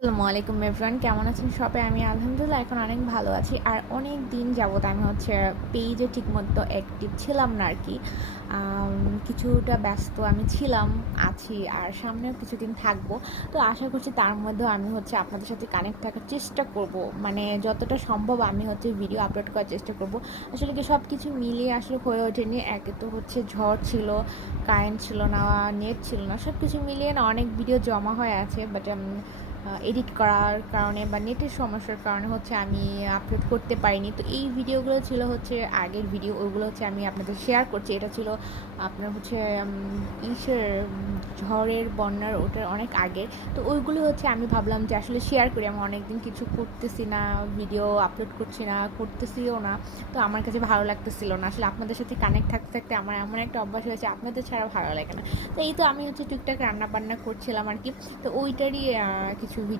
আসসালামু আলাইকুম এভরিওয়ান, কেমন আছেন সবাই? আমি আলহামদুলিল্লাহ এখন অনেক ভালো আছি। আর অনেক দিন যাবত আমি পেজে ঠিকমতো অ্যাক্টিভ ছিলাম না আর কি। কিছুটা ব্যস্ত আমি ছিলাম, আছি, আর সামনেও কিছুদিন থাকবো। তো আশা করছি তার মধ্যেও আমি আপনাদের সাথে কানেক্ট থাকার চেষ্টা করব। মানে যতটা সম্ভব আমি ভিডিও আপলোড করার চেষ্টা করব। আসলে কি সব কিছু মিলিয়ে আসলে হয়ে ওঠেনি। একে তো ঝড় ছিল, কারেন্ট ছিল না, নেট ছিল না, সব কিছু মিলিয়ে না অনেক ভিডিও জমা হয়ে আছে। বাট এডিট করার কারণে বা নেটের সমস্যার কারণে আমি আপলোড করতে পারিনি। তো এই ভিডিওগুলো ছিল আগের ভিডিও, ওইগুলো আমি আপনাদের শেয়ার করছি। এটা ছিল আপনার ঝড়ের বন্যার ওটার অনেক আগের। তো ওইগুলো আমি ভাবলাম যে আসলে শেয়ার করি। আমি অনেকদিন কিছু করতেছি না, ভিডিও আপলোড করছি না, করতেছিও না। তো আমার কাছে ভালো লাগতেছিল না। আসলে আপনাদের সাথে কানেক্ট থাকতে থাকতে আমার এমন একটা অভ্যাস হয়েছে, আপনাদের ছাড়া ভালো লাগে না। তো এই তো আমি টুকটাক রান্না বান্না করছিলাম আর কি। তো ওইটারই কিছু ভিডিও